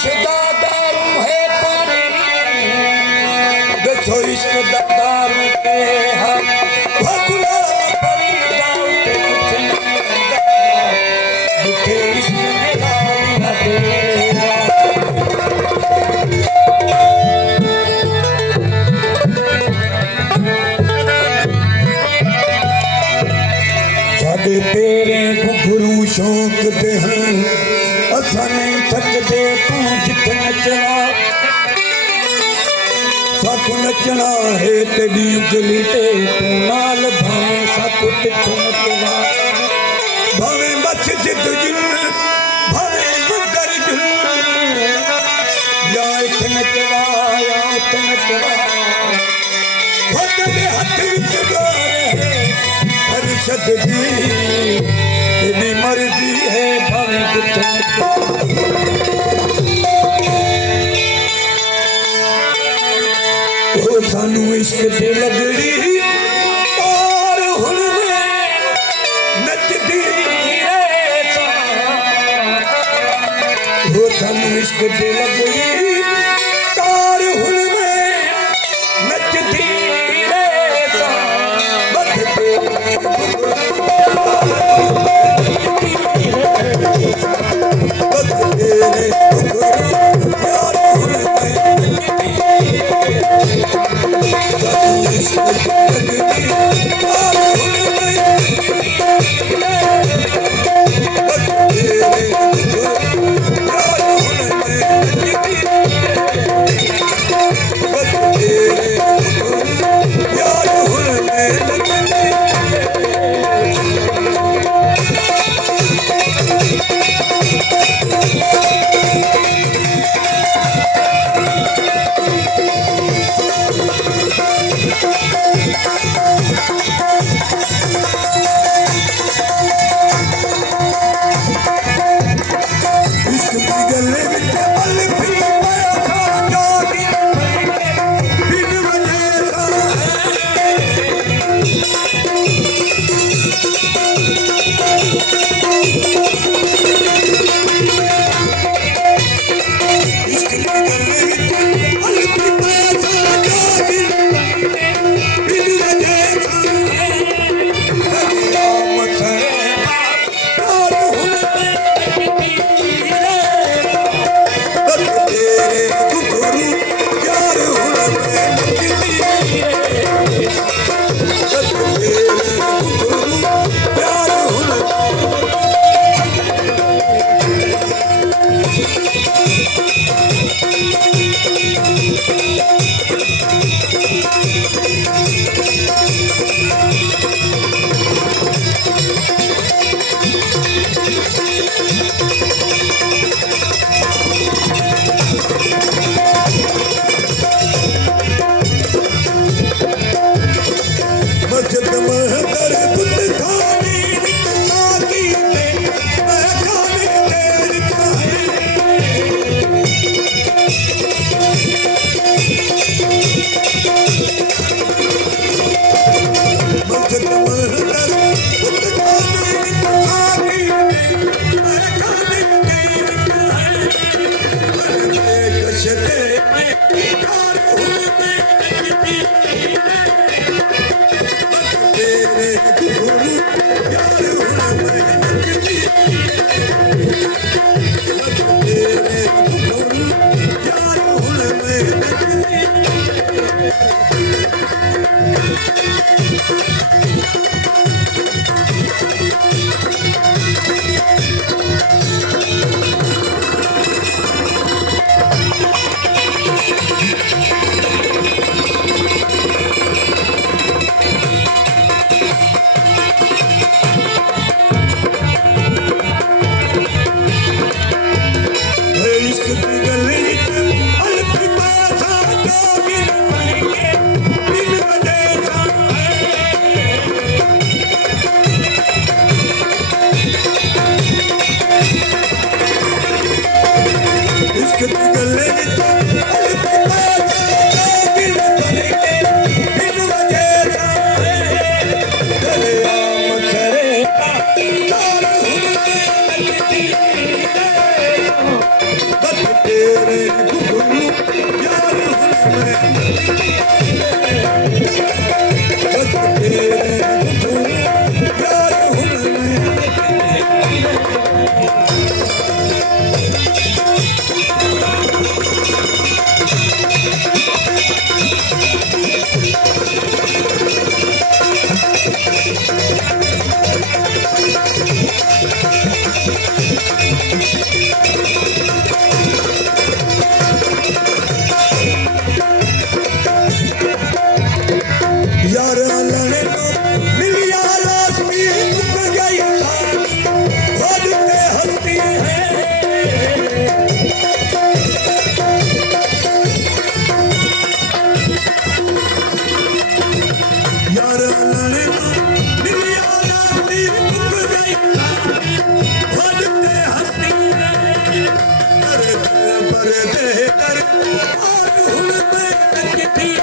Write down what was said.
इश्क दारू है पानी देखो इश्क दारू के हाथ गुलाम परी जाओ ते कुछ नहीं होता दुखे इश्क ने लालिया तेरा साडे तेरे घुघरू शौक दे हैं असा नहीं थकदे तू जिथे नचना साकू नचना है तेरी उंगली ते तू नाल भावे साकू तिथे नचना भावे मस्जिद जुल भावे मंदिर जुल या इथे नचवा या उथे नचवा हो तेरे हाथ विच गारे अरशद दी तेरी मर्जी है भावे जिथे सानू इश्क दे लगड़ी और हुन में नचदी वो सानू इश्क दे लगड़ी और हुन में नचदी ਹੁਣ ਮੈਂ ਤੱਕਦੀ